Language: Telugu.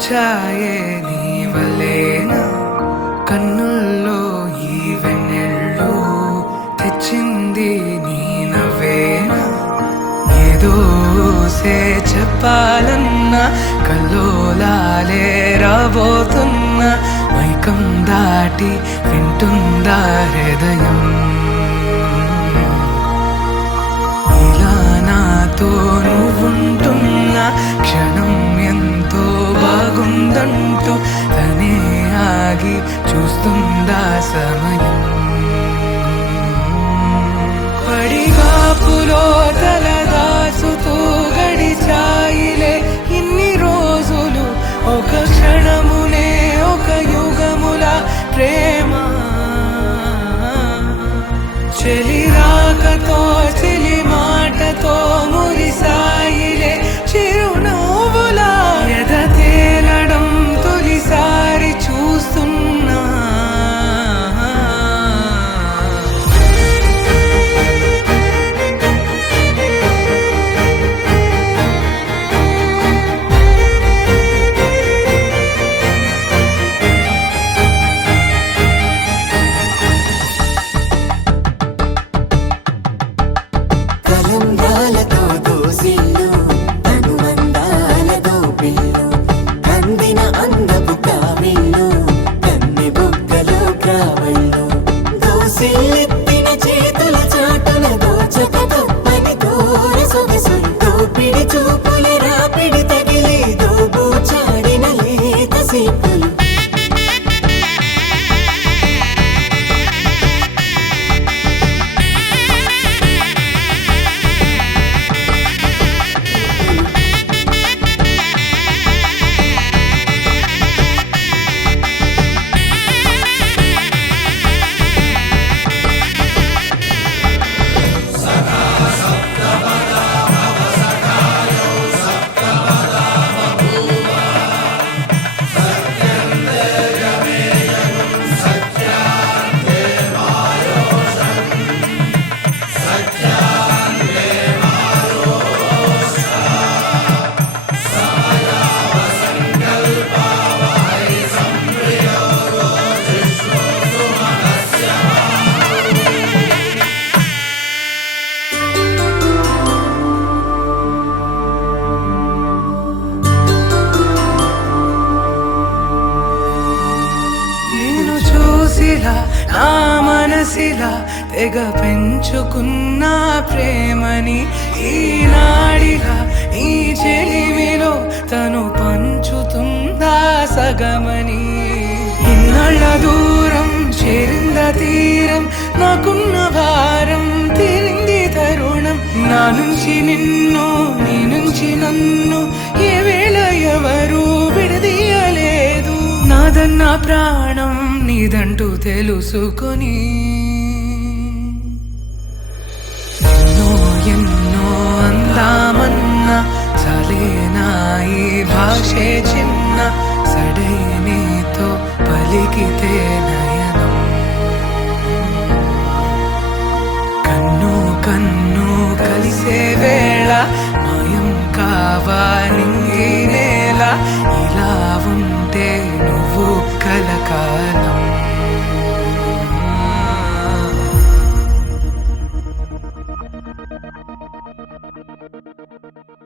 వచ్చాయే నీ వలేనా కన్నుల్లో ఈ వెన్నెళ్ళు తెచ్చింది నీ నవ్వేనా ఏదో చెప్పాలన్నా కల్లోలాలే రాబోతున్నా మైకం దాటి వింటుందా హృదయం ఇలా నాతో నువ్వుంటున్న క్షణం ఎంతో బాగుందంటూ తనే ఆగి చూస్తుందా సమయం పడిగాపులో తలదాచుతూ గడిచాయిలే ఇన్ని రోజులు ఒక క్షణమునే ఒక యుగముల ప్రేమ చెలి రాకతో చెలి మాటతో మురిసాయిలే చిరునవ్వులా ఎద తేలడం తొలిసారి చూస్తున్నా నా మనసిలా తెగ పెంచుకున్న ప్రేమని ఈనాడిగా ఈ చెలిమిలో తను పంచుతుందా సగమని ఇన్నాళ్ళ దూరం చేరింద తీరం నాకున్న భారం తీరింది తరుణం నా నుంచి నిన్ను నీ నుంచి నన్ను ఏ వేళ ఎవరు విడదీయలేదు నాదన్న ప్రాణం నీదంటూ తెలుసుకొని ఎన్నో ఎన్నో అందామన్నా చలేనా ఈ భాషే చిన్న సడైనీతో పలికితే నయనం కన్ను కన్ను కలిసే వేళ మాయం కావా నింగి నేల ఇలా ఉంటే నువ్వు కలకా